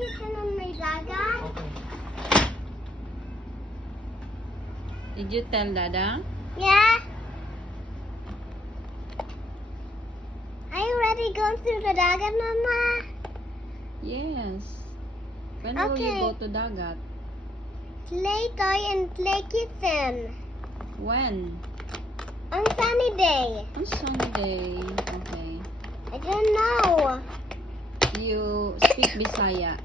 kitten on my dagat? Okay. Did you tell Dada? Yeah. Are you ready going through the dagat, Mama? Yes. When will you Okay. go to Dagat? Play toy and play kitten. When? On sunny day. On Sunday. Okay. I don't know. You speak Bisaya.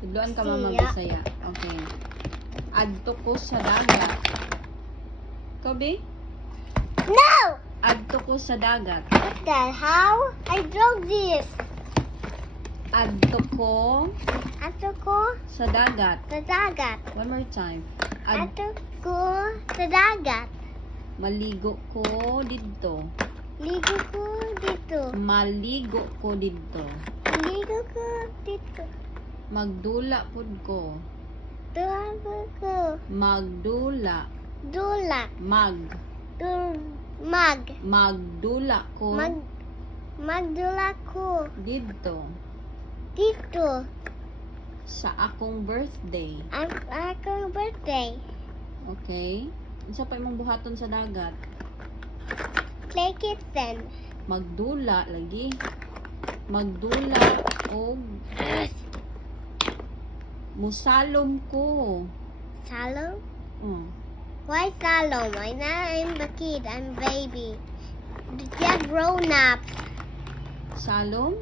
Tudloan ka mama Siya. Bisaya. Okay. Adto ko sa dagat. Kobe? No! Adto ko sa dagat. What the how? I drove this. Adto ko Ato ko sa dagat. sa dagat. One more time. Ato ko sa dagat. Maligo ko didto. Ligo ko dito. Maligo ko didto. Ligo ko dito. Magdula pud ko. Tuwa ko. Magdula. Dula. Mag. Magdula ko Magdula ko. didto Dito. sa akong birthday. Ang akong birthday. Okay? Isa pa imong buhaton sa dagat. Play kitten. Magdula lagi. Magdula og musalom ko. Salom? Oh. Why Salom? I'm the kid. I'm baby. They're grown-ups. Salom?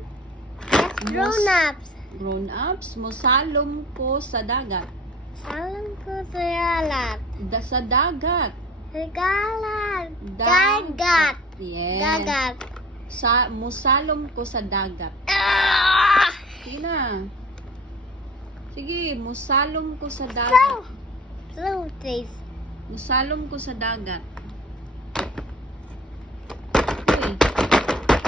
That's grown-ups. Grown-ups, musalom ko sa dagat. Salom ko sa dagat. Sa dagat. Dagat. Dagat. Dagat. Yes. Dagat. Musalom ko sa dagat. Ah! Sige na. Sige, musalom ko sa dagat. Slow. Slow, please. Musalom ko sa dagat.